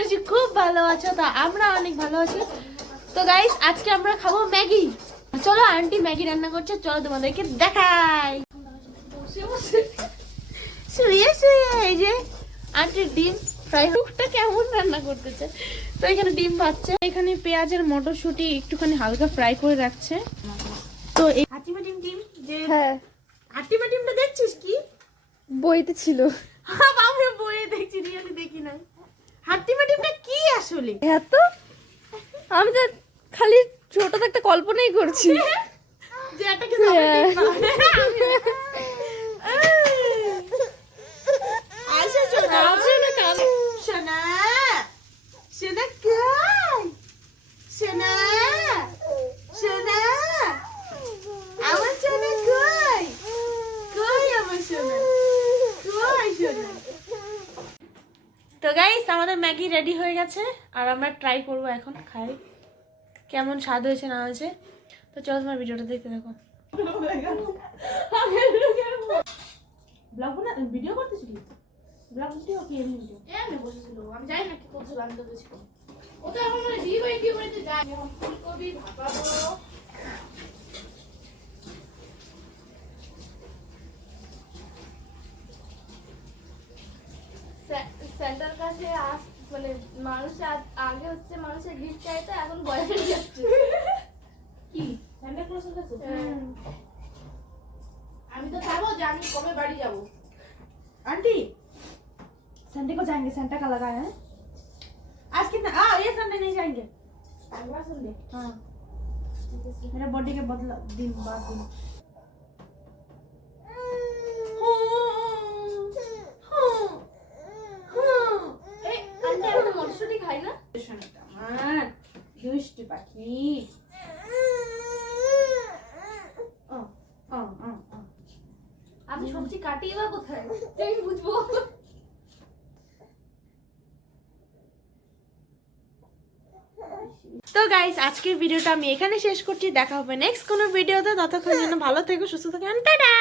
করছি খুব ভালো আছো। তো আমরা অনেক ভালো আছি। তো গাইস আজকে আমরা খাবো ম্যাগি। চলো আন্টি ম্যাগি রান্না করছে, চলো তোমাদেরকে দেখাই। শুয়ে শুয়ে এই যে আন্টির ডিম ফ্রাই হুকটা কেমন রান্না করতেছে। তো এখানে ডিম ভাজছে, এখানে পেঁয়াজের মটরশুঁটি একটুখানি হালকা ফ্রাই করে রাখছে। তো এই হাতিমা ডিম ডিম যে হ্যাঁ হাতিমা ডিমটা দেখছিস কি বইতে ছিল। আমরা বইয়ে দেখছি, রিয়েলি দেখি না। হাতিমা ডিমটা কি আসলে? এত আমি তো খালি ছোট একটা কল্পনাই করছি। যে এটাকে যাবে ডিম আচ্ছা সোনা সোনা সোনা কই সোনা সোনা আমার সোনা কই কই আমার সোনা কই সোনা। তো গাইস আমাদের ম্যাগি রেডি হয়ে গেছে আর আমরা ট্রাই করব এখন, খাই কেমন স্বাদ হয়েছে না হয়েছে। তো চলো তোমার ভিডিওটা দেখতে দেখো। ব্লগ না ভিডিও করতেছিলি? ব্লগ ভিডিও কি এমনি ভিডিও? আমি বসেছিল, আমি জানি না কি করছিল, আমি তো বুঝি ও তো এখন মানে ভিডিও বানাতে যায়, এখন ফুলকপি ভাপাবো। সেন্টার কাছে মানে মানুষের আগে হচ্ছে মানুষের গিফট চাইতো, এখন বয়ফ্রেন্ড যাচ্ছে কি স্যান্টা ক্লজের কাছে? আমি তো চাবো যে আমি কবে বাড়ি যাব। आंटी संडे को जाएंगे, सेंटा का लगा है आज कितना। ये संडे नहीं जाएंगे, अगला संडे। हाँ मेरा बर्थडे के बदला दिन बाद दिन। এই আন্টি আমি মটরশুঁটি খাই না। আমার দুষ্ট পাখি। আমি সবজি কাটিয়ে বা কোথায় আমি বুঝবো। তো গাইস আজকের ভিডিওটা আমি এখানে শেষ করছি, দেখা হবে নেক্সট কোনো ভিডিওতে। ততক্ষণ জন্য ভালো থেকো, সুস্থ থাকবেন, টাটা।